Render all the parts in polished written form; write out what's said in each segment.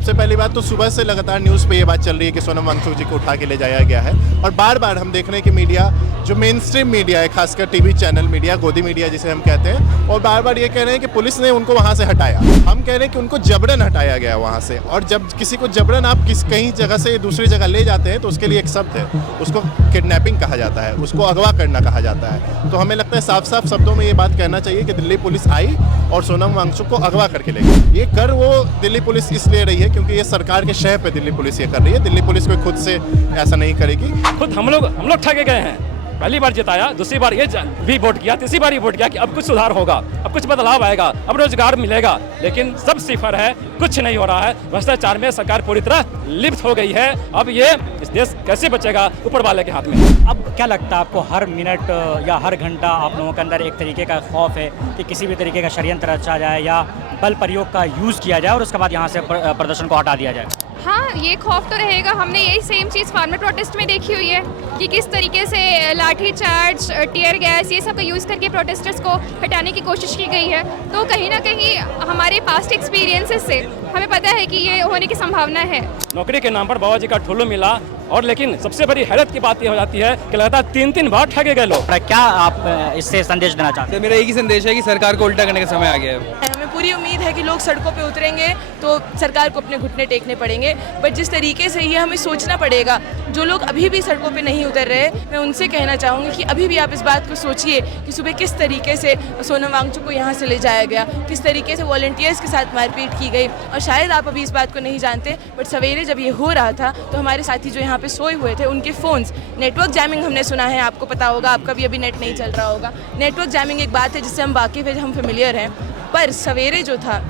सबसे पहली बात तो सुबह से लगातार न्यूज़ पे ये बात चल रही है कि सोनम वांगचुक जी को उठा के ले जाया गया है और बार बार हम देख रहे हैं कि मीडिया जो मेन स्ट्रीम मीडिया है, खासकर टीवी चैनल मीडिया, गोदी मीडिया जिसे हम कहते हैं, और बार बार ये कह रहे हैं कि पुलिस ने उनको वहाँ से हटाया। हम कह रहे हैं कि उनको जबरन हटाया गया वहाँ से, और जब किसी को जबरन आप कहीं जगह से दूसरी जगह ले जाते हैं तो उसके लिए एक शब्द है, उसको किडनैपिंग कहा जाता है, उसको अगवा करना कहा जाता है। तो हमें लगता है साफ साफ शब्दों में ये बात कहना चाहिए कि दिल्ली पुलिस आई और सोनम वांगचुक को अगवा करके ले गई। ये कर वो दिल्ली पुलिस इसलिए रही है क्योंकि ये सरकार के शह पे दिल्ली पुलिस ये कर रही है। दिल्ली पुलिस कोई खुद से ऐसा नहीं करेगी। खुद हम लोग ठगे गए हैं। पहली बार जिताया, दूसरी बार ये भी वोट किया, तीसरी बार ये वोट किया कि अब कुछ सुधार होगा, अब कुछ बदलाव आएगा, अब रोजगार मिलेगा, लेकिन सब सिफर है, कुछ नहीं हो रहा है। भ्रष्टाचार में सरकार पूरी तरह लिप्त हो गई है। अब ये इस देश कैसे बचेगा, ऊपर वाले के हाथ में। अब क्या लगता है आपको, हर मिनट या हर घंटा आप लोगों के अंदर एक तरीके का खौफ है कि किसी भी तरीके का षड्यंत्र रचा जाए या बल प्रयोग का यूज़ किया जाए और उसके बाद यहाँ से प्रदर्शन को हटा दिया जाए? हाँ, ये खौफ तो रहेगा। हमने यही सेम चीज़ फार्मर प्रोटेस्ट में देखी हुई है कि किस तरीके से लाठी चार्ज, टीयर गैस, ये सब का यूज़ करके प्रोटेस्टर्स को हटाने की कोशिश की गई है। तो कहीं ना कहीं हमारे पास्ट एक्सपीरियंसेस से हमें पता है कि ये होने की संभावना है। नौकरी के नाम पर बाबा जी का ठुल्लू मिला, और लेकिन सबसे बड़ी हैरत की बात ये हो जाती है कि लगातार 3-3 बार ठगे गए लोग। क्या आप इससे संदेश देना चाहते हैं? मेरा एक ही संदेश है कि सरकार को उल्टा करने का समय आ गया है। हमें पूरी उम्मीद है कि लोग सड़कों पे उतरेंगे तो सरकार को अपने घुटने टेकने पड़ेंगे, बट जिस तरीके से ये हमें सोचना पड़ेगा, जो लोग अभी भी सड़कों पे नहीं उतर रहे, मैं उनसे कहना चाहूँगी कि अभी भी आप इस बात को सोचिए कि सुबह किस तरीके से सोनम वांगचुक को यहाँ से ले जाया गया, किस तरीके से वॉलंटियर्स के साथ मारपीट की गई। और शायद आप अभी इस बात को नहीं जानते, बट सवेरे जब ये हो रहा था तो हमारे साथी जो यहाँ पे सोए हुए थे, उनके फ़ोन्स, नेटवर्क जैमिंग हमने सुना है, आपको पता होगा, आपका भी अभी नेट नहीं चल रहा होगा। नेटवर्क जैमिंग एक बात है जिससे हम वाकिफ़ है, हम फेमिलियर हैं, पर सवेरे जो था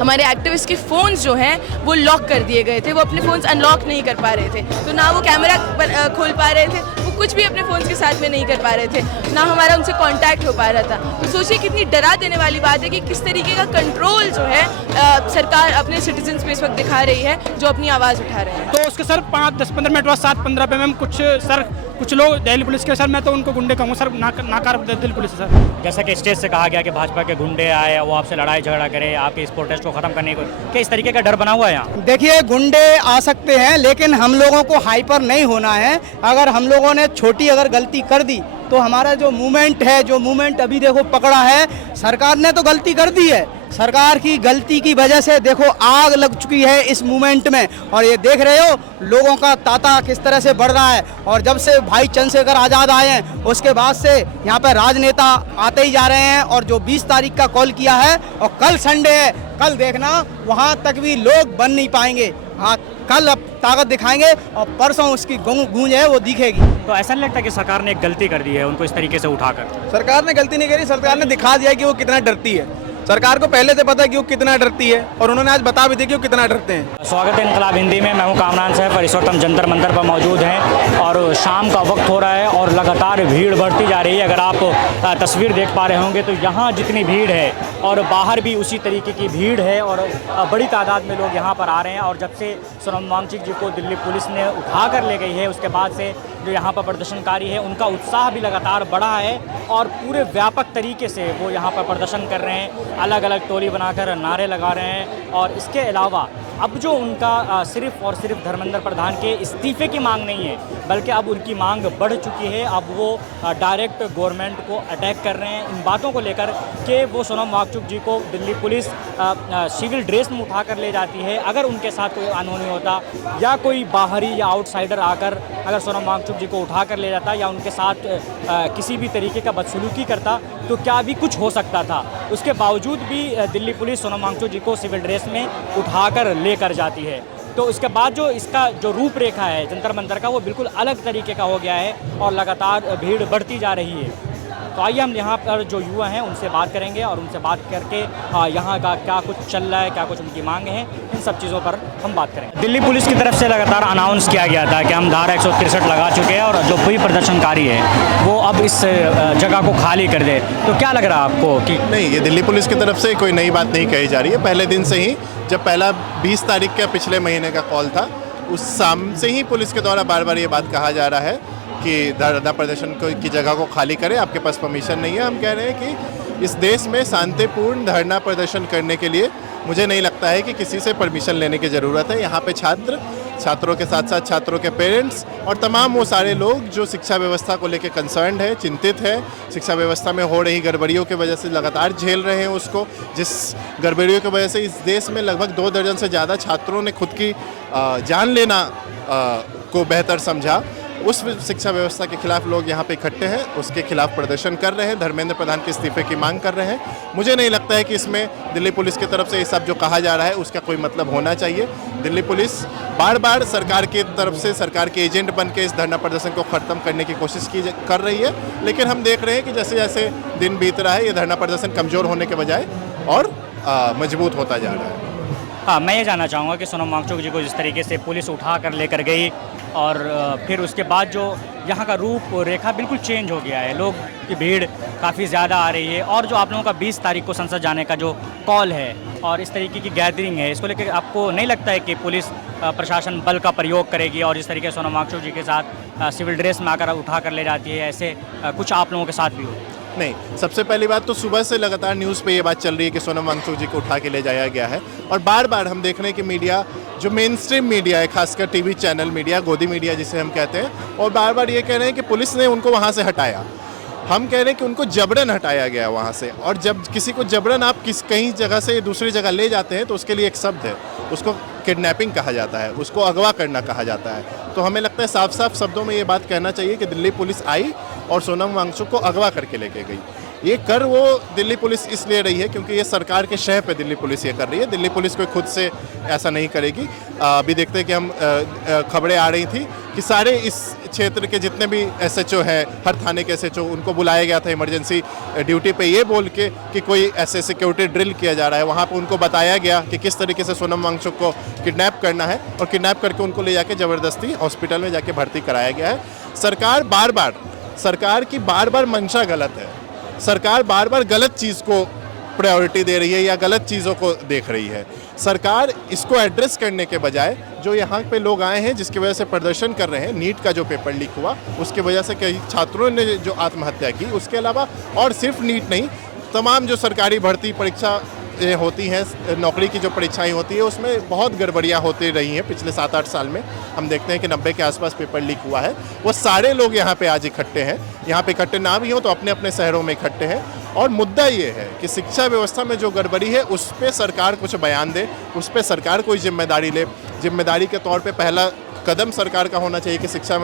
हमारे एक्टिविस्ट के फ़ोन्स जो हैं वो लॉक कर दिए गए थे। वो अपने फ़ोन्स अनलॉक नहीं कर पा रहे थे, तो ना वो कैमरा खोल पा रहे थे, वो कुछ भी अपने फ़ोन्स के साथ में नहीं कर पा रहे थे, ना हमारा उनसे कांटेक्ट हो पा रहा था। तो सोचिए कितनी डरा देने वाली बात है कि किस तरीके का कंट्रोल जो है सरकार अपने सिटीजन्स पे इस वक्त दिखा रही है, जो अपनी आवाज़ उठा रहे हैं। तो उसके सर 5-10-15 मिनट बाद 7-15 पे मैम कुछ लोग दिल्ली पुलिस के, सर मैं तो उनको गुंडे कहूँगा सर, नाकार दिल्ली पुलिस सर। जैसा कि स्टेज से कहा गया कि भाजपा के गुंडे आए, वो आपसे लड़ाई झगड़ा करे, आपके इस प्रोटेस्ट को खत्म करने को, क्या इस तरीके का डर बना हुआ है यहाँ? देखिए, गुंडे आ सकते हैं लेकिन हम लोगों को हाइपर नहीं होना है। अगर हम लोगों ने छोटी अगर गलती कर दी तो हमारा जो मूवमेंट अभी देखो पकड़ा है, सरकार ने तो गलती कर दी है, सरकार की गलती की वजह से देखो आग लग चुकी है इस मूवमेंट में, और ये देख रहे हो लोगों का तांता किस तरह से बढ़ रहा है। और जब से भाई चंद्रशेखर आज़ाद आए हैं उसके बाद से यहाँ पर राजनेता आते ही जा रहे हैं, और जो 20 तारीख का कॉल किया है, और कल संडे है, कल देखना वहाँ तक भी लोग बन नहीं पाएंगे। हाँ, कल अब ताकत दिखाएंगे और परसों उसकी गूंज है वो दिखेगी। तो ऐसा नहीं लगता कि सरकार ने एक गलती कर दी है उनको इस तरीके से उठाकर? सरकार ने गलती नहीं करी, सरकार ने दिखा दिया कि वो कितना डरती है। सरकार को पहले से पता है कि वो कितना डरती है, और उन्होंने आज बता भी दिया कि वो कितना डरते हैं। स्वागत है इनकलाब हिंदी में, मैं हूं कामरान साहब और इस वक्त हम जंतर मंतर पर मौजूद हैं और शाम का वक्त हो रहा है और लगातार भीड़ बढ़ती जा रही है। अगर आप तस्वीर देख पा रहे होंगे तो यहाँ जितनी भीड़ है और बाहर भी उसी तरीके की भीड़ है, और बड़ी तादाद में लोग यहाँ पर आ रहे हैं। और जब से सोनम वांगचुक जी को दिल्ली पुलिस ने उठा कर ले गई है, उसके बाद से जो यहाँ पर प्रदर्शनकारी है उनका उत्साह भी लगातार बढ़ा है और पूरे व्यापक तरीके से वो यहाँ पर प्रदर्शन कर रहे हैं, अलग अलग टोली बनाकर नारे लगा रहे हैं। और इसके अलावा अब जो उनका सिर्फ और सिर्फ धर्मेंद्र प्रधान के इस्तीफे की मांग नहीं है, बल्कि अब उनकी मांग बढ़ चुकी है। अब वो डायरेक्ट गवर्नमेंट को अटैक कर रहे हैं इन बातों को लेकर कि वो सोनम वांगचुक जी को दिल्ली पुलिस सिविल ड्रेस में उठा कर ले जाती है। अगर उनके साथ कोई अनहोनी होता या कोई बाहरी या आउटसाइडर आकर अगर सोनम वांगचुक जी को उठा कर ले जाता या उनके साथ किसी भी तरीके का बदसलूकी करता तो क्या भी कुछ हो सकता था। उसके बावजूद भी दिल्ली पुलिस सोनम वांगचुक जी को सिविल ड्रेस में उठाकर लेकर जाती है। तो इसके बाद जो इसका जो रूपरेखा है जंतर मंतर का, वो बिल्कुल अलग तरीके का हो गया है और लगातार भीड़ बढ़ती जा रही है। तो आइए हम यहाँ पर जो युवा हैं उनसे बात करेंगे और उनसे बात करके यहाँ का क्या कुछ चल रहा है, क्या कुछ उनकी मांगे हैं, इन सब चीज़ों पर हम बात करेंगे। दिल्ली पुलिस की तरफ से लगातार अनाउंस किया गया था कि हम धारा 163 लगा चुके हैं और जो कोई प्रदर्शनकारी है वो अब इस जगह को खाली कर दे। तो क्या लग रहा है आपको कि नहीं, ये दिल्ली पुलिस की तरफ से कोई नई बात नहीं कही जा रही है। पहले दिन से ही, जब पहला 20 तारीख का पिछले महीने का कॉल था, उस शाम से ही पुलिस के द्वारा बार बार ये बात कहा जा रहा है कि धरना प्रदर्शन की जगह को खाली करें, आपके पास परमिशन नहीं है। हम कह रहे हैं कि इस देश में शांतिपूर्ण धरना प्रदर्शन करने के लिए मुझे नहीं लगता है कि किसी से परमिशन लेने की ज़रूरत है। यहाँ पे छात्रों के साथ साथ छात्रों के पेरेंट्स और तमाम वो सारे लोग जो शिक्षा व्यवस्था को लेकर कंसर्न्ड है, चिंतित है, शिक्षा व्यवस्था में हो रही गड़बड़ियों की वजह से लगातार झेल रहे हैं उसको, जिस गड़बड़ियों की वजह से इस देश में लगभग 2 दर्जन से ज़्यादा छात्रों ने खुद की जान लेना को बेहतर समझा। उस शिक्षा व्यवस्था के खिलाफ लोग यहाँ पे इकट्ठे हैं, उसके खिलाफ प्रदर्शन कर रहे हैं, धर्मेंद्र प्रधान के इस्तीफे की मांग कर रहे हैं। मुझे नहीं लगता है कि इसमें दिल्ली पुलिस की तरफ से ये सब जो कहा जा रहा है उसका कोई मतलब होना चाहिए। दिल्ली पुलिस बार बार सरकार की तरफ से सरकार के एजेंट बन के इस धरना प्रदर्शन को ख़त्म करने की कोशिश कर रही है, लेकिन हम देख रहे हैं कि जैसे जैसे दिन बीत रहा है ये धरना प्रदर्शन कमज़ोर होने के बजाय और मजबूत होता जा रहा है। हाँ, मैं ये जानना चाहूँगा कि सोनम वांगचुक जी को जिस तरीके से पुलिस उठा कर लेकर गई और फिर उसके बाद जो यहाँ का रूप रेखा बिल्कुल चेंज हो गया है, लोग की भीड़ काफ़ी ज़्यादा आ रही है और जो आप लोगों का 20 तारीख को संसद जाने का जो कॉल है और इस तरीके की गैदरिंग है, इसको लेकर आपको नहीं लगता है कि पुलिस प्रशासन बल का प्रयोग करेगी और जिस तरीके से सोनम वांगचुक जी के साथ सिविल ड्रेस में आकर उठा कर ले जाती है, ऐसे कुछ आप लोगों के साथ भी हो? नहीं, सबसे पहली बात तो सुबह से लगातार न्यूज़ पे ये बात चल रही है कि सोनम वांगचुक जी को उठा के ले जाया गया है और बार बार हम देख रहे हैं कि मीडिया जो मेन स्ट्रीम मीडिया है, खासकर टीवी चैनल मीडिया, गोदी मीडिया जिसे हम कहते हैं, और बार बार ये कह रहे हैं कि पुलिस ने उनको वहाँ से हटाया। हम कह रहे हैं कि उनको जबरन हटाया गया वहाँ से, और जब किसी को जबरन आप कहीं जगह से दूसरी जगह ले जाते हैं तो उसके लिए एक शब्द है, उसको किडनैपिंग कहा जाता है, उसको अगवा करना कहा जाता है। तो हमें लगता है साफ साफ शब्दों में ये बात कहना चाहिए कि दिल्ली पुलिस आई और सोनम वांगचुक को अगवा करके लेके गई। ये कर वो दिल्ली पुलिस इसलिए रही है क्योंकि ये सरकार के शह पे दिल्ली पुलिस ये कर रही है। दिल्ली पुलिस कोई खुद से ऐसा नहीं करेगी। अभी देखते हैं कि हम खबरें आ रही थी कि सारे इस क्षेत्र के जितने भी SHO हैं, हर थाने के SHO, उनको बुलाया गया था इमरजेंसी ड्यूटी पे ये बोल के कि कोई ऐसे सिक्योरिटी ड्रिल किया जा रहा है। वहाँ पे उनको बताया गया कि किस तरीके से सोनम वांगचुक को किडनैप करना है और किडनैप करके उनको ले जाके ज़बरदस्ती हॉस्पिटल में जाके भर्ती कराया गया है। सरकार की बार बार मंशा गलत है। सरकार बार बार गलत चीज़ को प्रायोरिटी दे रही है या गलत चीज़ों को देख रही है। सरकार इसको एड्रेस करने के बजाय जो यहाँ पे लोग आए हैं जिसकी वजह से प्रदर्शन कर रहे हैं, नीट का जो पेपर लीक हुआ उसकी वजह से कई छात्रों ने जो आत्महत्या की, उसके अलावा और सिर्फ नीट नहीं, तमाम जो सरकारी भर्ती परीक्षा होती हैं, नौकरी की जो परीक्षाएं होती है उसमें बहुत गड़बड़ियाँ होती रही हैं पिछले 7-8 साल में। हम देखते हैं कि 90 के आसपास पेपर लीक हुआ है। वो सारे लोग यहाँ पे आज इकट्ठे हैं। यहाँ पे इकट्ठे ना भी हों तो अपने अपने शहरों में इकट्ठे हैं और मुद्दा ये है कि शिक्षा व्यवस्था में जो गड़बड़ी है उस पर सरकार कुछ बयान दे, उस पर सरकार कोई जिम्मेदारी ले। जिम्मेदारी के तौर पर पहला कदम सरकार का होना चाहिए कि शिक्षा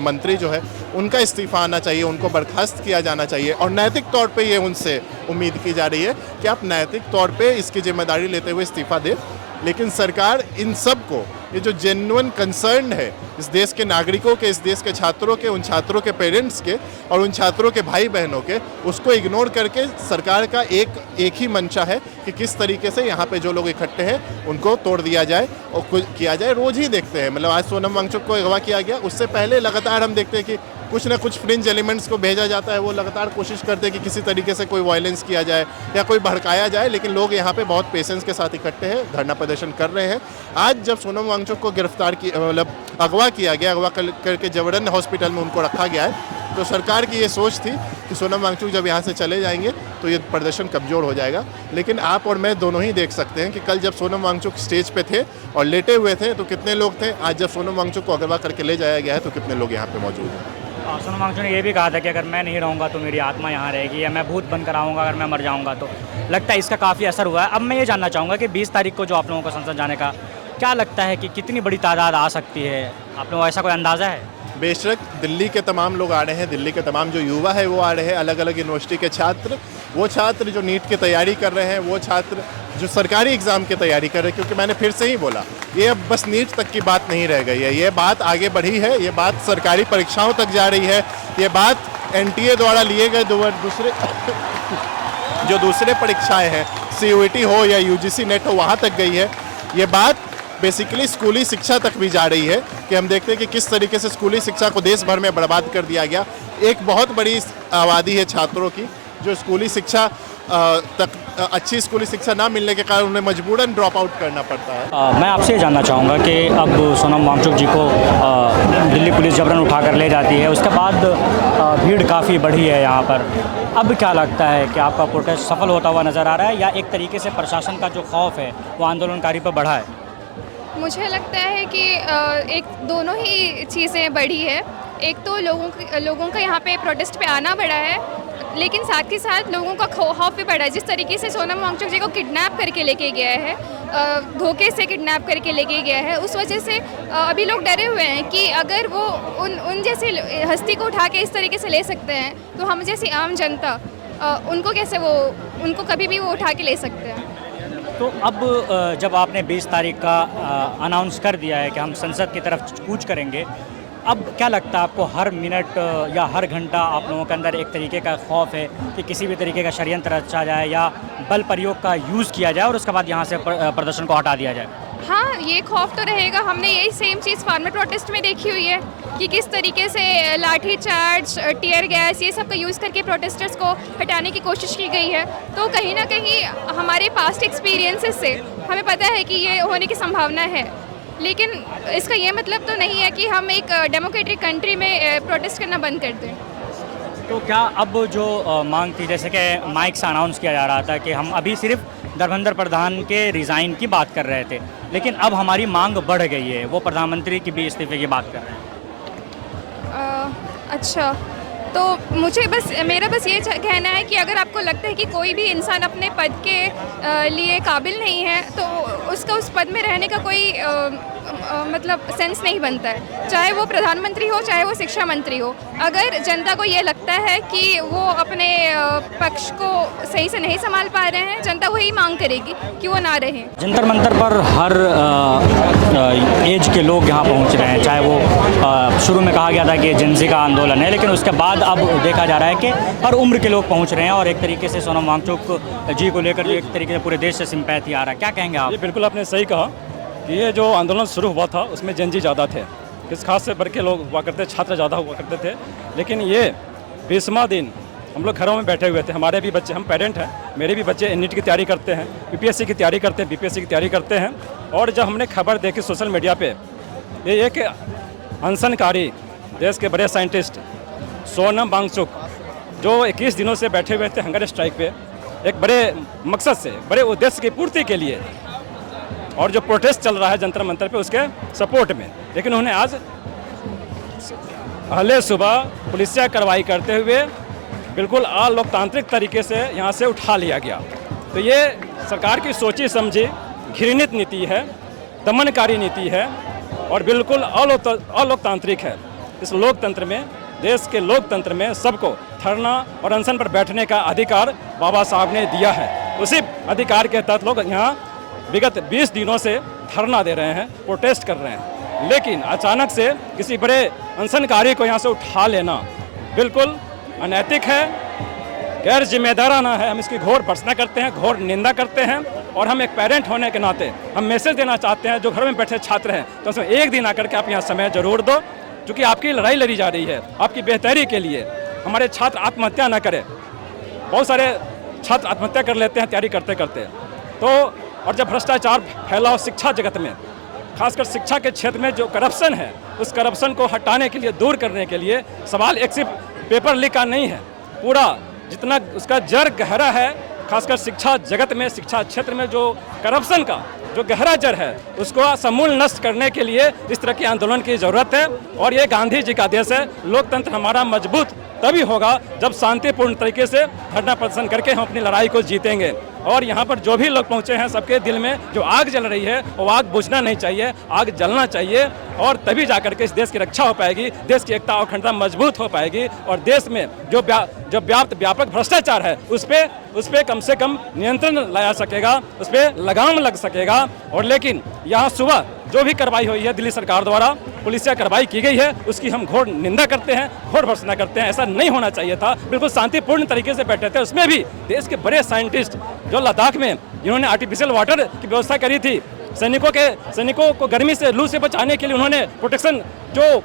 मंत्री जो है उनका इस्तीफा आना चाहिए, उनको बर्खास्त किया जाना चाहिए और नैतिक तौर पे ये उनसे उम्मीद की जा रही है कि आप नैतिक तौर पे इसकी जिम्मेदारी लेते हुए इस्तीफा दें। लेकिन सरकार इन सब को, ये जो जेन्युइन कंसर्न है इस देश के नागरिकों के, इस देश के छात्रों के, उन छात्रों के पेरेंट्स के और उन छात्रों के भाई बहनों के, उसको इग्नोर करके सरकार का एक ही मंशा है कि किस तरीके से यहाँ पे जो लोग इकट्ठे हैं उनको तोड़ दिया जाए और कुछ किया जाए। रोज़ ही देखते हैं, मतलब आज सोनम वांगचुक को अगवा किया गया, उससे पहले लगातार हम देखते हैं कि कुछ ना कुछ फ्रिंज एलिमेंट्स को भेजा जाता है। वो लगातार कोशिश करते हैं कि किसी तरीके से कोई वायलेंस किया जाए या कोई भड़काया जाए, लेकिन लोग यहाँ पे बहुत पेशेंस के साथ इकट्ठे हैं, धरना प्रदर्शन कर रहे हैं। आज जब सोनम वांगचुक को गिरफ्तार मतलब अगवा किया गया, अगवा करके जबरन हॉस्पिटल में उनको रखा गया है, तो सरकार की ये सोच थी कि सोनम वांगचुक जब यहाँ से चले जाएंगे तो ये प्रदर्शन कमज़ोर हो जाएगा। लेकिन आप और मैं दोनों ही देख सकते हैं कि कल जब सोनम वांगचुक स्टेज पे थे और लेटे हुए थे तो कितने लोग थे, आज जब सोनम वांगचुक को अगवा करके ले जाया गया है तो कितने लोग यहाँ पे मौजूद हैं। सोनम वांगचुक ने ये भी कहा था कि अगर मैं नहीं रहूँगा तो मेरी आत्मा यहाँ रहेगी या मैं भूत बनकर आऊँगा अगर मैं मर जाऊँगा। तो लगता है इसका काफ़ी असर हुआ है। अब मैं ये जानना चाहूँगा कि 20 तारीख को जो आप लोगों को संसद जाने का क्या लगता है कि कितनी बड़ी तादाद आ सकती है? आप लोगों को ऐसा कोई अंदाज़ा है? बेशक दिल्ली के तमाम लोग आ रहे हैं, दिल्ली के तमाम जो युवा है वो आ रहे हैं, अलग अलग यूनिवर्सिटी के छात्र, वो छात्र जो नीट की तैयारी कर रहे हैं, वो छात्र जो सरकारी एग्ज़ाम की तैयारी कर रहे हैं। क्योंकि मैंने फिर से ही बोला, ये अब बस नीट तक की बात नहीं रह गई है, ये बात आगे बढ़ी है, ये बात सरकारी परीक्षाओं तक जा रही है, ये बात NTA द्वारा लिए गए दूसरे परीक्षाएँ हैं, CUET हो या UGC नेट हो, वहाँ तक गई है। ये बात बेसिकली स्कूली शिक्षा तक भी जा रही है कि हम देखते हैं कि किस तरीके से स्कूली शिक्षा को देश भर में बर्बाद कर दिया गया। एक बहुत बड़ी आबादी है छात्रों की जो स्कूली शिक्षा तक अच्छी स्कूली शिक्षा ना मिलने के कारण उन्हें मजबूरन ड्रॉप आउट करना पड़ता है। मैं आपसे ये जानना चाहूँगा कि अब सोनम वांगचुक जी को दिल्ली पुलिस जबरन उठा कर ले जाती है, उसके बाद भीड़ काफ़ी बढ़ी है यहाँ पर। अब क्या लगता है कि आपका प्रोटेस्ट सफल होता हुआ नज़र आ रहा है या एक तरीके से प्रशासन का जो खौफ है वो आंदोलनकारी पर बढ़ा है? मुझे लगता है कि एक दोनों ही चीज़ें बढ़ी है। एक तो लोगों का यहाँ पे प्रोटेस्ट पे आना बढ़ा है, लेकिन साथ ही साथ लोगों का खौफ भी बढ़ा है। जिस तरीके से सोनम वांगचुक जी को किडनैप करके लेके गया है, धोखे से किडनैप करके लेके गया है, उस वजह से अभी लोग डरे हुए हैं कि अगर वो उन जैसे हस्ती को उठा के इस तरीके से ले सकते हैं तो हम जैसी आम जनता उनको कभी भी वो उठा के ले सकते हैं। तो अब जब आपने 20 तारीख का अनाउंस कर दिया है कि हम संसद की तरफ कूच करेंगे, अब क्या लगता है आपको हर मिनट या हर घंटा आप लोगों के अंदर एक तरीके का खौफ है कि किसी भी तरीके का षड्यंत्र रचा जाए या बल प्रयोग का यूज़ किया जाए और उसके बाद यहाँ से प्रदर्शन को हटा दिया जाए? हाँ, ये खौफ तो रहेगा। हमने यही सेम चीज़ फार्मर प्रोटेस्ट में देखी हुई है कि किस तरीके से लाठी चार्ज, टियर गैस, ये सब का यूज़ करके प्रोटेस्टर्स को हटाने की कोशिश की गई है। तो कहीं ना कहीं हमारे पास्ट एक्सपीरियंसेस से हमें पता है कि ये होने की संभावना है, लेकिन इसका ये मतलब तो नहीं है कि हम एक डेमोक्रेटिक कंट्री में प्रोटेस्ट करना बंद कर दें। तो क्या अब जो मांग थी, जैसे कि माइक से अनाउंस किया जा रहा था कि हम अभी सिर्फ धर्मेंद्र प्रधान के रिज़ाइन की बात कर रहे थे, लेकिन अब हमारी मांग बढ़ गई है, वो प्रधानमंत्री की भी इस्तीफे की बात कर रहे हैं? अच्छा, तो मेरा बस ये कहना है कि अगर आपको लगता है कि कोई भी इंसान अपने पद के लिए काबिल नहीं है तो उसका उस पद में रहने का कोई मतलब सेंस नहीं बनता है, चाहे वो प्रधानमंत्री हो चाहे वो शिक्षा मंत्री हो। अगर जनता को ये लगता है कि वो अपने पक्ष को सही से नहीं संभाल पा रहे हैं, जनता वही मांग करेगी कि वो ना रहें। जंतर मंतर पर हर एज के लोग यहाँ पहुँच रहे हैं, चाहे वो शुरू में कहा गया था कि जेंजी का आंदोलन है, लेकिन उसके बाद अब देखा जा रहा है कि हर उम्र के लोग पहुँच रहे हैं और एक तरीके से सोनम वांगचुक जी को लेकर जो एक तरीके से पूरे देश से सिंपैथी आ रहा है। क्या कहेंगे आप? ये बिल्कुल आपने सही कहा कि ये जो आंदोलन शुरू हुआ था उसमें जेंजी ज़्यादा थे, किस खास से बढ़ के लोग हुआ करते, छात्र ज़्यादा हुआ करते थे। लेकिन ये 20वां दिन हम लोग घरों में बैठे हुए थे, हमारे भी बच्चे, हम पेरेंट हैं, मेरे भी बच्चे नीट की तैयारी करते हैं, यूपीएससी की तैयारी करते हैं, बीपीएससी की तैयारी करते हैं। और जब हमने खबर देखी सोशल मीडिया पे, ये एक अनशनकारी देश के बड़े साइंटिस्ट सोनम वांगचुक जो 21 दिनों से बैठे हुए थे हंगर स्ट्राइक पे, एक बड़े मकसद से, बड़े उद्देश्य की पूर्ति के लिए, और जो प्रोटेस्ट चल रहा है जंतर मंतर पे उसके सपोर्ट में, लेकिन उन्हें आज पहले सुबह पुलिसिया कार्रवाई करते हुए बिल्कुल अलोकतांत्रिक तरीके से यहाँ से उठा लिया गया। तो ये सरकार की सोची समझी घृणित नीति है, दमनकारी नीति है और बिल्कुल अलोकतांत्रिक है। इस लोकतंत्र में, देश के लोकतंत्र में सबको धरना और अनशन पर बैठने का अधिकार बाबा साहब ने दिया है। उसी अधिकार के तहत लोग यहाँ विगत 20 दिनों से धरना दे रहे हैं, प्रोटेस्ट कर रहे हैं, लेकिन अचानक से किसी बड़े अनशनकारी को यहाँ से उठा लेना बिल्कुल अनैतिक है, गैर जिम्मेदाराना है। हम इसकी घोर भर्त्सना करते हैं, घोर निंदा करते हैं और हम एक पेरेंट होने के नाते हम मैसेज देना चाहते हैं जो घर में बैठे छात्र हैं, तो उसमें एक दिन आकर के आप यहाँ समय जरूर दो, क्योंकि आपकी लड़ाई लड़ी जा रही है आपकी बेहतरी के लिए। हमारे छात्र आत्महत्या ना करें, बहुत सारे छात्र आत्महत्या कर लेते हैं तैयारी करते करते। तो और जब भ्रष्टाचार फैला हो शिक्षा जगत में, खासकर शिक्षा के क्षेत्र में जो करप्शन है, उस करप्शन को हटाने के लिए, दूर करने के लिए सवाल एक सिर्फ पेपर लीक का नहीं है, पूरा जितना उसका जड़ गहरा है, खासकर शिक्षा जगत में, शिक्षा क्षेत्र में जो करप्शन का जो गहरा जड़ है उसको समूल नष्ट करने के लिए इस तरह के आंदोलन की ज़रूरत है। और ये गांधी जी का देश है, लोकतंत्र हमारा मजबूत तभी होगा जब शांतिपूर्ण तरीके से धरना प्रदर्शन करके हम अपनी लड़ाई को जीतेंगे। और यहाँ पर जो भी लोग पहुँचे हैं, सबके दिल में जो आग जल रही है वो आग बुझना नहीं चाहिए, आग जलना चाहिए, और तभी जाकर के इस देश की रक्षा हो पाएगी, देश की एकता और अखंडता मजबूत हो पाएगी और देश में जो व्यापक भ्रष्टाचार है उस पर कम से कम नियंत्रण लाया सकेगा, उस पर लगाम लग सकेगा। और लेकिन यहाँ सुबह जो भी कार्रवाई हुई है दिल्ली सरकार द्वारा, पुलिसिया कार्रवाई की गई है, उसकी हम घोर निंदा करते हैं, घोर भर्त्सना करते हैं। ऐसा नहीं होना चाहिए था, बिल्कुल शांतिपूर्ण तरीके से बैठे थे। उसमें भी देश के बड़े साइंटिस्ट जो लद्दाख में जिन्होंने आर्टिफिशियल वाटर की व्यवस्था करी थी, सैनिकों को गर्मी से, लू से बचाने के लिए उन्होंने प्रोटेक्शन जो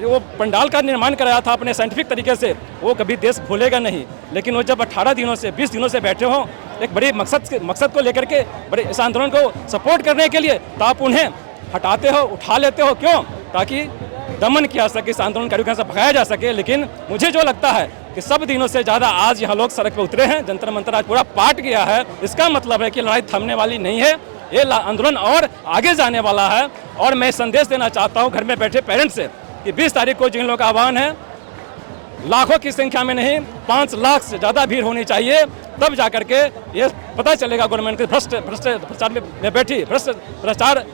वो पंडाल का निर्माण कराया था अपने साइंटिफिक तरीके से, वो कभी देश भूलेगा नहीं। लेकिन वो जब 18 दिनों से 20 दिनों से बैठे हों एक बड़ी मकसद को लेकर के, बड़े इस आंदोलन को सपोर्ट करने के लिए, तो आप उन्हें हटाते हो, उठा लेते हो, क्यों? ताकि दमन किया सके, इस आंदोलनकारियों से भगाया जा सके। लेकिन मुझे जो लगता है कि सब दिनों से ज़्यादा आज यहाँ लोग सड़क पर उतरे हैं, जंतर मंतर आज पूरा पाट गया है। इसका मतलब है कि लड़ाई थमने वाली नहीं है, ये आंदोलन और आगे जाने वाला है। और मैं संदेश देना चाहता हूँ घर में बैठे पेरेंट्स से कि 20 तारीख को जिन लोगों का आह्वान है, लाखों की संख्या में नहीं 5 लाख से ज़्यादा भीड़ होनी चाहिए, तब जा करके ये पता चलेगा गवर्नमेंट के भ्रष्टाचार में बैठी, भ्रष्टाचार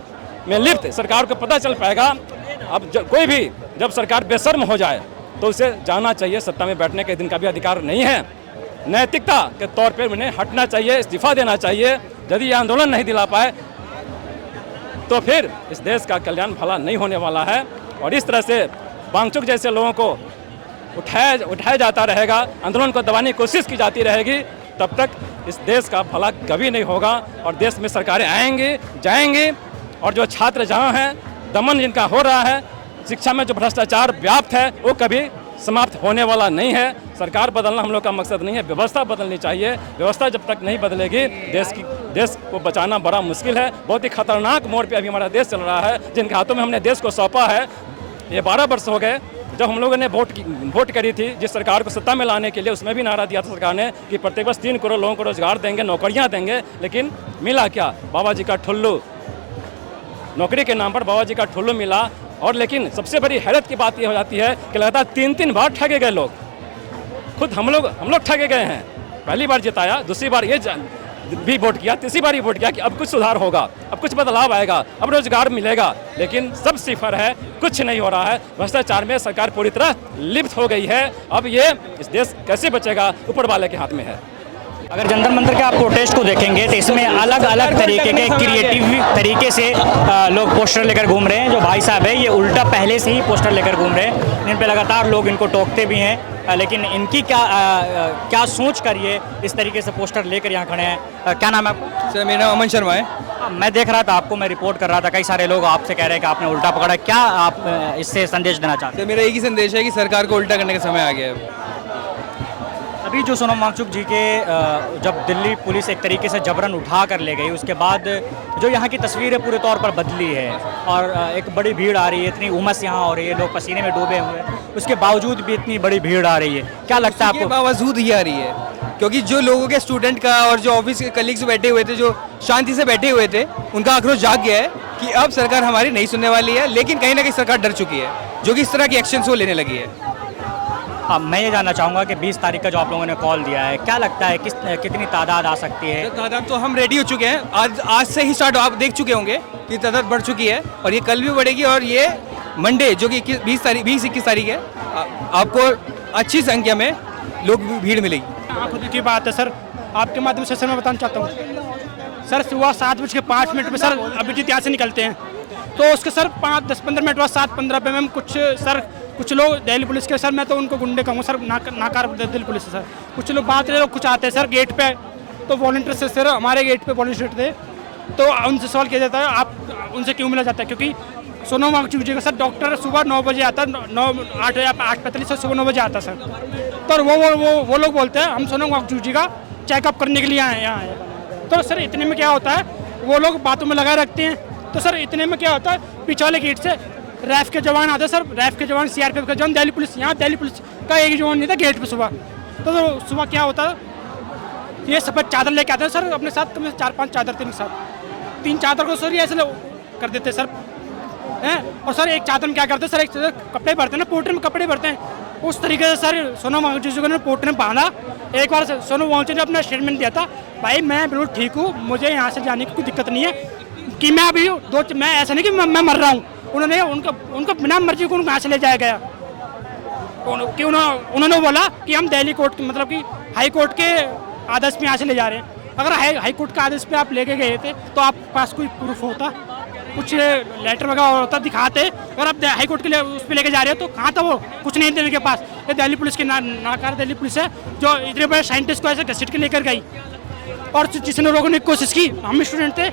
में लिप्त सरकार को पता चल पाएगा। अब कोई भी जब सरकार बेशर्म हो जाए तो उसे जाना चाहिए, सत्ता में बैठने के दिन का भी अधिकार नहीं है। नैतिकता के तौर पर उन्हें हटना चाहिए, इस्तीफा देना चाहिए। यदि ये आंदोलन नहीं दिला पाए तो फिर इस देश का कल्याण भला नहीं होने वाला है। और इस तरह से वांगचुक जैसे लोगों को उठाया जाता रहेगा, आंदोलन को दबाने की कोशिश की जाती रहेगी, तब तक इस देश का भला कभी नहीं होगा। और देश में सरकारें आएंगी जाएंगी, और जो छात्र जहाँ हैं, दमन जिनका हो रहा है, शिक्षा में जो भ्रष्टाचार व्याप्त है, वो कभी समाप्त होने वाला नहीं है। सरकार बदलना हम लोग का मकसद नहीं है, व्यवस्था बदलनी चाहिए। व्यवस्था जब तक नहीं बदलेगी देश को बचाना बड़ा मुश्किल है। बहुत ही खतरनाक मोड़ पे अभी हमारा देश चल रहा है। जिनके हाथों में हमने देश को सौंपा है, ये 12 वर्ष हो गए जब हम लोगों ने वोट करी थी जिस सरकार को सत्ता में लाने के लिए, उसमें भी नारा दिया था सरकार ने कि प्रत्येक वर्ष 3 करोड़ लोगों को रोजगार देंगे, नौकरियां देंगे। लेकिन मिला क्या? बाबा जी का ठुल्लू, नौकरी के नाम पर बाबा जी का ठुल्लू मिला। और लेकिन सबसे बड़ी हैरत की बात यह हो जाती है कि लगातार 3-3 बार ठगे गए लोग। खुद हम लोग ठगे गए हैं। पहली बार जिताया, दूसरी बार ये भी वोट किया, तीसरी बार ये वोट किया कि अब कुछ सुधार होगा, अब कुछ बदलाव आएगा, अब रोजगार मिलेगा। लेकिन सब सिफर है, कुछ नहीं हो रहा है। भ्रष्टाचार में सरकार पूरी तरह लिप्त हो गई है। अब ये इस देश कैसे बचेगा, ऊपर वाले के हाथ में है। अगर जंतर मंतर के आप प्रोटेस्ट को देखेंगे तो इसमें अलग अलग तरीके के क्रिएटिव तरीके से लोग पोस्टर लेकर घूम रहे हैं। जो भाई साहब है ये उल्टा पहले से ही पोस्टर लेकर घूम रहे हैं, इन पे लगातार लोग इनको टोकते भी हैं। लेकिन इनकी क्या सोच कर ये इस तरीके से पोस्टर लेकर यहाँ खड़े हैं? क्या नाम है आपका? सर मेरा नाम अमन शर्मा है। मैं देख रहा था आपको, मैं रिपोर्ट कर रहा था, कई सारे लोग आपसे कह रहे हैं कि आपने उल्टा पकड़ा। क्या आप इससे संदेश देना चाहते हैं? सर मेरा एक ही संदेश है कि सरकार को उल्टा करने का समय आ गया है। अभी जो सोनम वांगचुक जी के जब दिल्ली पुलिस एक तरीके से जबरन उठा कर ले गई, उसके बाद जो यहाँ की तस्वीरें पूरे तौर पर बदली है और एक बड़ी भीड़ आ रही है, इतनी उमस यहाँ हो रही है, लोग पसीने में डूबे हुए हैं, उसके बावजूद भी इतनी बड़ी भीड़ आ रही है। क्या लगता है आपको? बावजूद ही आ रही है क्योंकि जो लोगों के स्टूडेंट का और जो ऑफिस के कलीग्स बैठे हुए थे, जो शांति से बैठे हुए थे, उनका आक्रोश जाग गया है कि अब सरकार हमारी नहीं सुनने वाली है। लेकिन कहीं ना कहीं सरकार डर चुकी है, जो कि इस तरह की एक्शन वो लेने लगी है। अब मैं ये जानना चाहूँगा कि 20 तारीख का जो आप लोगों ने कॉल दिया है, क्या लगता है कितनी तादाद आ सकती है? तादाद तो हम रेडी हो चुके हैं, आज से ही स्टार्ट, आप देख चुके होंगे कि तादाद बढ़ चुकी है और ये कल भी बढ़ेगी। और ये मंडे जो कि 20-21 तारीख है, आपको अच्छी संख्या में लोग भीड़ मिलेगी। खुद की बात है सर, आपके माध्यम से सर मैं बताना चाहता हूँ सर, सुबह 7:05 में सर अभिजीत यहाँ से निकलते हैं, तो उसके सर 5-10-15 मिनट बाद 7:15 पे मैम कुछ लोग दिल्ली पुलिस के, सर मैं तो उनको गुंडे कहूँगा सर, नाकार दिल्ली पुलिस सर, कुछ लोग बात रहे, कुछ आते हैं सर गेट पे, तो वॉलंटियर से सर हमारे गेट पे वॉलंटियर थे, तो उनसे सवाल किया जाता है आप उनसे क्यों मिला जाता है? क्योंकि सोनम वांगचुक जी का सर डॉक्टर सुबह 9 बजे आता है, 8:45 से सुबह 9 बजे आता है सर, तो वो लोग बोलते हैं हम सोनम वांगचुक जी का चेकअप करने के लिए आए हैं यहाँ। तो सर इतने में क्या होता है, वो लोग बातों में लगाए रखते हैं, तो सर इतने में क्या होता है, पीछे वाले गेट से रैफ के जवान आते हैं सर, रैफ के जवान, CRPF के जवान, दिल्ली पुलिस, यहाँ दिल्ली पुलिस का एक जवान नहीं था गेट पे सुबह। तो सुबह क्या होता है, ये सफेद चादर लेके आते हैं सर अपने साथ, 4-5 चादर थे, 3 चादर को सर ये ऐसे कर देते सर हैं। और सर एक चादर में क्या करते हैं सर, एक कपड़े भरते हैं ना, पोर्टर में कपड़े भरते हैं, उस तरीके से सर सोनम वांगचुक जी को पोर्टर में बांधा। एक बार सोनम वांगचुक ने अपना स्टेटमेंट दिया था, भाई मैं बिल्कुल ठीक हूँ, मुझे यहाँ से जाने की कोई दिक्कत नहीं है, कि मैं अभी मैं ऐसा नहीं कि मैं मर रहा हूँ। उन्होंने उनका बिना मर्जी को उनको यहाँ से ले जाया गया, कि उन्होंने बोला कि हम दिल्ली कोर्ट मतलब कि हाई कोर्ट के आदेश में यहाँ से ले जा रहे हैं। अगर हाई कोर्ट के आदेश पे आप लेके गए थे तो आपके पास कोई प्रूफ होता, कुछ लेटर वगैरह होता, दिखाते। अगर आप हाई कोर्ट के लिए उस पर लेके जा रहे हो तो कहाँ था वो, कुछ नहीं थे उनके पास। ये दिल्ली पुलिस की नाकार दिल्ली पुलिस है जो इतने बड़े साइंटिस्ट को ऐसे घसीट के लेकर गई। और जिसने लोगों ने कोशिश की, हम स्टूडेंट थे,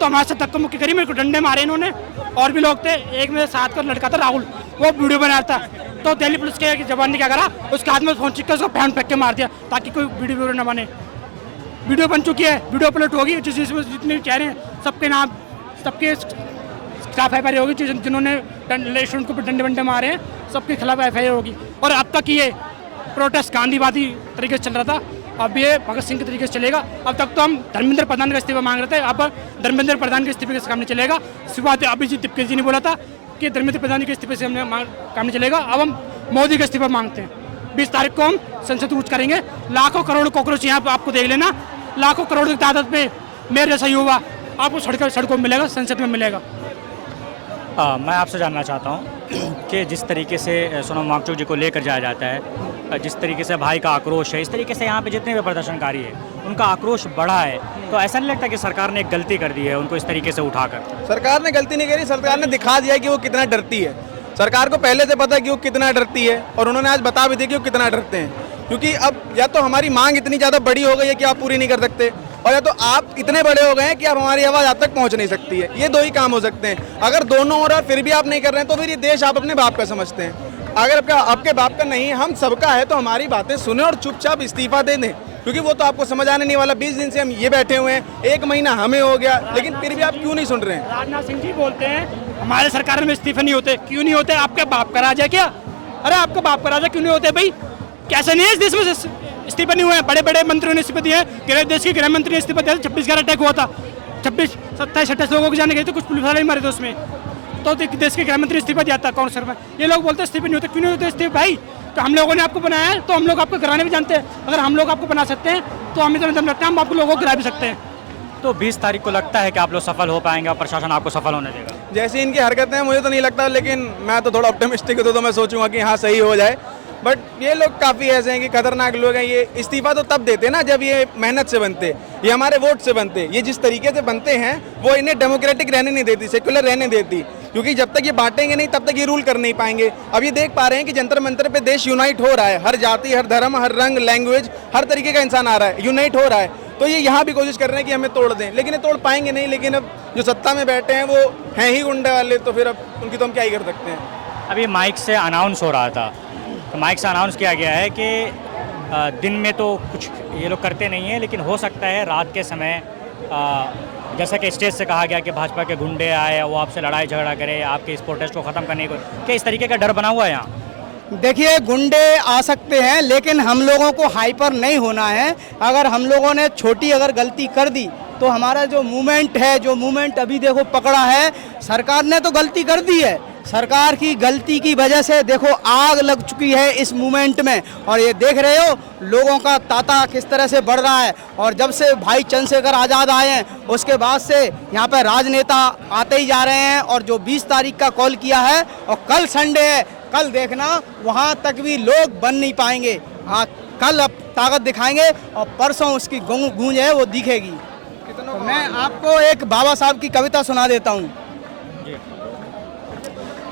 तो हमारे साथ धक्का मुक्की करी, मेरे को डंडे मारे इन्होंने। और भी लोग थे, एक मेरे साथ का लड़का था राहुल, वो वीडियो बना था। तो दिल्ली पुलिस के जवान ने क्या करा, उसके हाथ में फोन चिपका उसको फैन फेंक के मार दिया ताकि कोई वीडियो न बने। वीडियो बन चुकी है, वीडियो अपलोड होगी, जिसमें जितने चेहरे हैं सबके नाम, सबके खिलाफ एफ आई आर होगी। जिन्होंने स्टूडेंट को डंडे वंडे मारे हैं सबके खिलाफ एफ आई आर होगी। और अब तक ये प्रोटेस्ट गांधीवादी तरीके से चल रहा था, अब ये भगत सिंह के तरीके से चलेगा। अब तक तो हम धर्मेंद्र प्रधान का इस्तीफा मांग रहे थे, अब धर्मेंद्र प्रधान के इस्तीफे से काम नहीं चलेगा। शुरुआत अभिजीत तिपके जी ने बोला था कि धर्मेंद्र प्रधान के इस्तीफे से हमने काम नहीं चलेगा, अब हम मोदी का इस्तीफा मांगते हैं। 20 तारीख को हम संसद कूच करेंगे। लाखों करोड़ कॉकरोच यहाँ पर आपको देख लेना, लाखों करोड़ की तादाद पे मेरे जैसा युवा आपको सड़कों में मिलेगा, संसद में मिलेगा। मैं आपसे जानना चाहता हूँ कि जिस तरीके से सोनम वांगचुक जी को लेकर जाया जाता है, जिस तरीके से भाई का आक्रोश है, इस तरीके से यहाँ पे जितने भी प्रदर्शनकारी है उनका आक्रोश बढ़ा है, तो ऐसा नहीं लगता कि सरकार ने एक गलती कर दी है उनको इस तरीके से उठाकर? सरकार ने गलती नहीं करी, सरकार ने दिखा दिया कि वो कितना डरती है। सरकार को पहले से पता है कि वो कितना डरती है और उन्होंने आज बता भी दिया कि वो कितना डरते हैं। क्योंकि अब या तो हमारी मांग इतनी ज़्यादा बड़ी हो गई है कि आप पूरी नहीं कर सकते, और या तो आप इतने बड़े हो गए हैं कि अब हमारी आवाज़ आप तक पहुंच नहीं सकती है। ये दो ही काम हो सकते हैं। अगर दोनों हो रहा है फिर भी आप नहीं कर रहे हैं तो फिर ये देश आप अपने बाप का समझते हैं। अगर आपके बाप का नहीं, हम सबका है, तो हमारी बातें सुने और चुपचाप इस्तीफा दे दें, क्योंकि वो तो आपको समझ आने नहीं वाला। 20 दिन से हम ये बैठे हुए हैं, 1 महीना हमें हो गया, लेकिन फिर भी आप क्यों नहीं सुन रहे हैं? राजनाथ सिंह जी बोलते हैं हमारे सरकार में इस्तीफे नहीं होते। क्यों नहीं होते? आपके बाप का राज है क्या? अरे आपका बाप का राज है, क्यों नहीं होते भाई? कैसे नहीं है इस देश में इस्तीफे नहीं हुए हैं? बड़े बड़े मंत्रियों ने इस्तीफे दिए, देश के गृह मंत्री ने इस्तीफा दिया। 26 का अटैक हुआ था, 26, 27, 28 लोगों को जाने गए थे, कुछ पुलिस वाले मरे थे उसमें, तो देश के गृह मंत्री इस्तीफा दिया था कांग्रेस में। ये लोग बोलते हैं इस्तीफे नहीं होते। क्यों नहीं होते इस्तीफे भाई? तो हम लोगों ने आपको बनाया है, तो हम लोग आपको कराने भी जानते हैं। अगर हम लोग आपको बना सकते हैं तो हमें तो दम लगता है हम आपको लोगों को गिरा भी सकते हैं। तो 20 तारीख को लगता है कि आप लोग सफल हो पाएंगे और प्रशासन आपको सफल होने देगा? जैसी इनकी हरकतें हैं मुझे तो नहीं लगता, लेकिन मैं तो थोड़ा ऑप्टिमिस्टिक हूँ, तो मैं सोचूंगा कि हाँ सही हो जाए। बट ये लोग काफ़ी ऐसे हैं कि खतरनाक लोग हैं। ये इस्तीफा तो तब देते ना जब ये मेहनत से बनते, ये हमारे वोट से बनते। ये जिस तरीके से बनते हैं वो इन्हें डेमोक्रेटिक रहने नहीं देती, सेकुलर रहने देती, क्योंकि जब तक ये बांटेंगे नहीं तब तक ये रूल कर नहीं पाएंगे। अब ये देख पा रहे हैं कि जंतर मंतर पे देश यूनाइट हो रहा है, हर जाति, हर धर्म, हर रंग, लैंग्वेज, हर तरीके का इंसान आ रहा है, यूनाइट हो रहा है। तो ये यहाँ भी कोशिश कर रहे हैं कि हमें तोड़ दें, लेकिन ये तोड़ पाएंगे नहीं। लेकिन अब जो सत्ता में बैठे हैं वो हैं ही गुंडे वाले, तो फिर अब उनकी तो हम क्या ही कर सकते हैं। अभी माइक से अनाउंस हो रहा था, तो माइक से अनाउंस किया गया है कि दिन में तो कुछ ये लोग करते नहीं हैं, लेकिन हो सकता है रात के समय जैसा कि स्टेज से कहा गया कि भाजपा के गुंडे आए, वो आपसे लड़ाई झगड़ा करे, आपके इस प्रोटेस्ट को ख़त्म करने को, क्या इस तरीके का डर बना हुआ है यहाँ? देखिए, गुंडे आ सकते हैं, लेकिन हम लोगों को हाइपर नहीं होना है। अगर हम लोगों ने छोटी अगर गलती कर दी तो हमारा जो मूवमेंट है, जो मूवमेंट अभी देखो पकड़ा है, सरकार ने तो गलती कर दी है। सरकार की गलती की वजह से देखो आग लग चुकी है इस मूवमेंट में, और ये देख रहे हो लोगों का तांता किस तरह से बढ़ रहा है। और जब से भाई चंद्रशेखर आज़ाद आए हैं उसके बाद से यहाँ पर राजनेता आते ही जा रहे हैं। और जो 20 तारीख का कॉल किया है, और कल संडे है, कल देखना वहाँ तक भी लोग बन नहीं पाएंगे। हाँ, कल अब ताकत दिखाएंगे और परसों उसकी गूंज है वो दिखेगी। तो मैं आपको एक बाबा साहब की कविता सुना देता हूँ।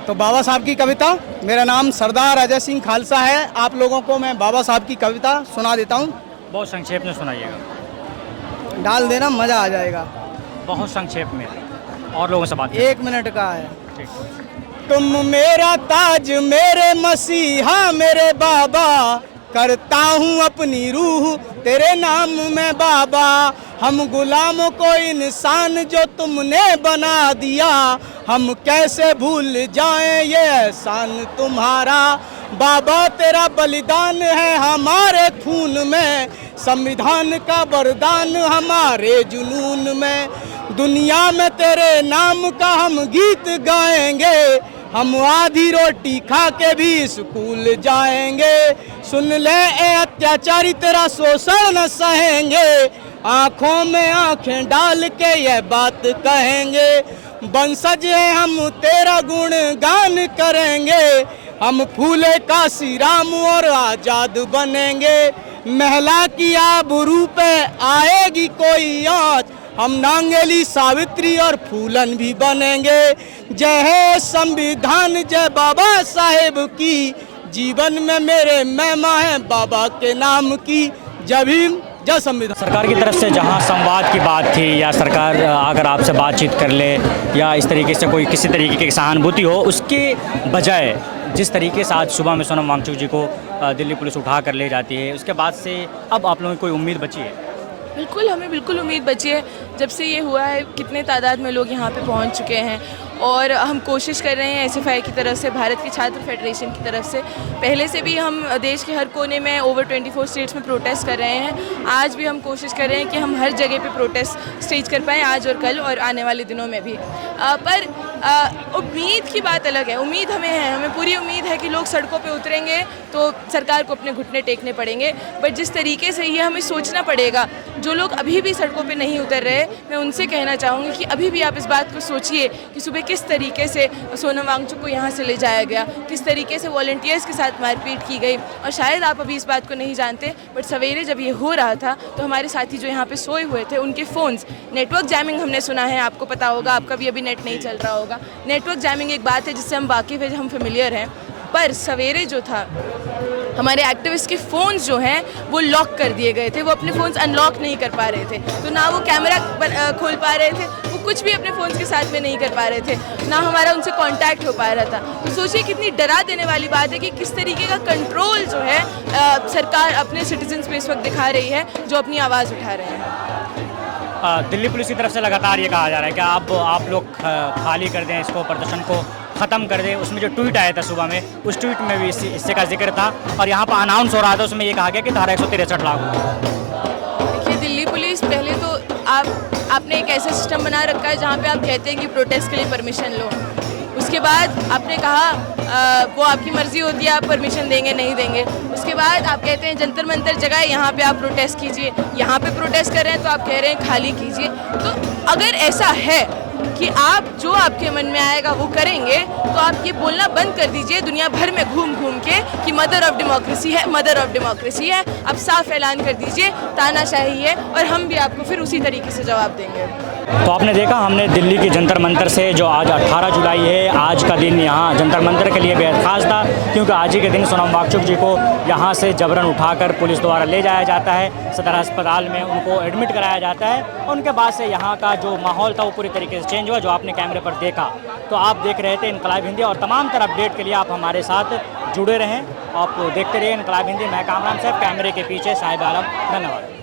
तो बाबा साहब की कविता, मेरा नाम सरदार अजय सिंह खालसा है, आप लोगों को मैं बाबा साहब की कविता सुना देता हूँ। बहुत संक्षेप में सुनाइएगा। डाल देना, मज़ा आ जाएगा। बहुत संक्षेप में, और लोगों से बात 1 मिनट का है। ठीक। तुम मेरा ताज, मेरे मसीहा, मेरे बाबा, करता हूँ अपनी रूह तेरे नाम में बाबा। हम गुलामों को इंसान जो तुमने बना दिया, हम कैसे भूल जाएं ये एहसान तुम्हारा। बाबा तेरा बलिदान है हमारे खून में, संविधान का वरदान हमारे जुनून में। दुनिया में तेरे नाम का हम गीत गाएंगे, हम आधी रोटी खा के भी स्कूल जाएंगे। सुन ले ए अत्याचारी तेरा शोषण न सहेंगे, आंखों में आंखें डाल के ये बात कहेंगे। वंशज है हम तेरा गुण गान करेंगे, हम फूले काशी राम और आजाद बनेंगे। महिला की आबरू पे आएगी कोई आँच, हम नांगेली सावित्री और फूलन भी बनेंगे। जय है संविधान, जय बाबा साहेब की, जीवन में मेरे महिमा है बाबा के नाम की। जय भीम, जय संविधान। सरकार की तरफ से जहां संवाद की बात थी या सरकार अगर आपसे बातचीत कर ले या इस तरीके से कोई किसी तरीके की सहानुभूति हो, उसके बजाय जिस तरीके से आज सुबह में सोनम वांगचुक जी को दिल्ली पुलिस उठा कर ले जाती है, उसके बाद से अब आप लोगों की कोई उम्मीद बची है? बिल्कुल, हमें बिल्कुल उम्मीद बची है। जब से ये हुआ है कितने तादाद में लोग यहाँ पे पहुँच चुके हैं और हम कोशिश कर रहे हैं एसएफआई की तरफ से, भारत की छात्र फेडरेशन की तरफ से। पहले से भी हम देश के हर कोने में ओवर 24 स्टेट्स में प्रोटेस्ट कर रहे हैं। आज भी हम कोशिश कर रहे हैं कि हम हर जगह पे प्रोटेस्ट स्टेज कर पाएँ, आज और कल और आने वाले दिनों में भी। पर उम्मीद की बात अलग है। उम्मीद हमें है, हमें पूरी उम्मीद है कि लोग सड़कों पे उतरेंगे तो सरकार को अपने घुटने टेकने पड़ेंगे। बट जिस तरीके से ये हमें सोचना पड़ेगा, जो लोग अभी भी सड़कों पे नहीं उतर रहे, मैं उनसे कहना चाहूँगी कि अभी भी आप इस बात को सोचिए कि सुबह किस तरीके से सोनम वांगचुक को यहाँ से ले जाया गया, किस तरीके से वॉलंटियर्स के साथ मारपीट की गई। और शायद आप अभी इस बात को नहीं जानते, बट सवेरे जब ये हो रहा था तो हमारे साथी जो यहाँ पे सोए हुए थे, उनके फ़ोन्स नेटवर्क जैमिंग हमने सुना है, आपको पता होगा, आपका भी अभी नेट नहीं चल रहा होगा। नेटवर्क जैमिंग एक बात है जिससे हम वाकिफ़ है, हम फेमिलियर हैं। पर सवेरे जो था, हमारे एक्टिविस्ट के फ़ोन्स जो हैं वो लॉक कर दिए गए थे, वो अपने फ़ोन्स अनलॉक नहीं कर पा रहे थे। तो ना वो कैमरा खोल पा रहे थे, वो कुछ भी अपने फ़ोन्स के साथ में नहीं कर पा रहे थे, ना हमारा उनसे कांटेक्ट हो पा रहा था। तो सोचिए कितनी डरा देने वाली बात है कि किस तरीके का कंट्रोल जो है सरकार अपने सिटीजन्स पे इस वक्त दिखा रही है, जो अपनी आवाज़ उठा रहे हैं। दिल्ली पुलिस की तरफ से लगातार ये कहा जा रहा है कि आप लोग खाली कर दें इसको, प्रदर्शन को ख़त्म कर दें। उसमें जो ट्वीट आया था सुबह में, उस ट्वीट में भी इससे का जिक्र था और यहाँ पर अनाउंस हो रहा था, उसमें ये कहा गया कि धारा 163 लागू। देखिए, दिल्ली पुलिस पहले तो आपने एक ऐसा सिस्टम बना रखा है जहाँ पे आप कहते हैं कि प्रोटेस्ट के लिए परमिशन लो। उसके बाद आपने कहा वो आपकी मर्ज़ी होती है, आप परमिशन देंगे नहीं देंगे। उसके बाद आप कहते हैं जंतर मंतर जगह है, यहाँ पे आप प्रोटेस्ट कीजिए। यहाँ पे प्रोटेस्ट कर रहे हैं तो आप कह रहे हैं खाली कीजिए। तो अगर ऐसा है कि आप जो आपके मन में आएगा वो करेंगे, तो आप ये बोलना बंद कर दीजिए दुनिया भर में घूम घूम के कि मदर ऑफ डेमोक्रेसी है, मदर ऑफ डेमोक्रेसी है। आप साफ ऐलान कर दीजिए तानाशाही है, और हम भी आपको फिर उसी तरीके से जवाब देंगे। तो आपने देखा, हमने दिल्ली की जंतर मंतर से, जो आज 18 जुलाई है, आज का दिन यहाँ जंतर मंतर के लिए बेहद खास था, क्योंकि आज ही के दिन सोनम वांगचुक जी को यहाँ से जबरन उठाकर पुलिस द्वारा ले जाया जाता है, सदर अस्पताल में उनको एडमिट कराया जाता है। और उनके बाद से यहाँ का जो माहौल था वो पूरी तरीके से चेंज हुआ, जो आपने कैमरे पर देखा। तो आप देख रहे थे इनकलाब हिंदी, और तमाम तरह अपडेट के लिए आप हमारे साथ जुड़े रहें, आप देखते रहिए इनकलाब हिंदी। मैं कामरान साहब, कैमरे के पीछे साहिब आलम। धन्यवाद।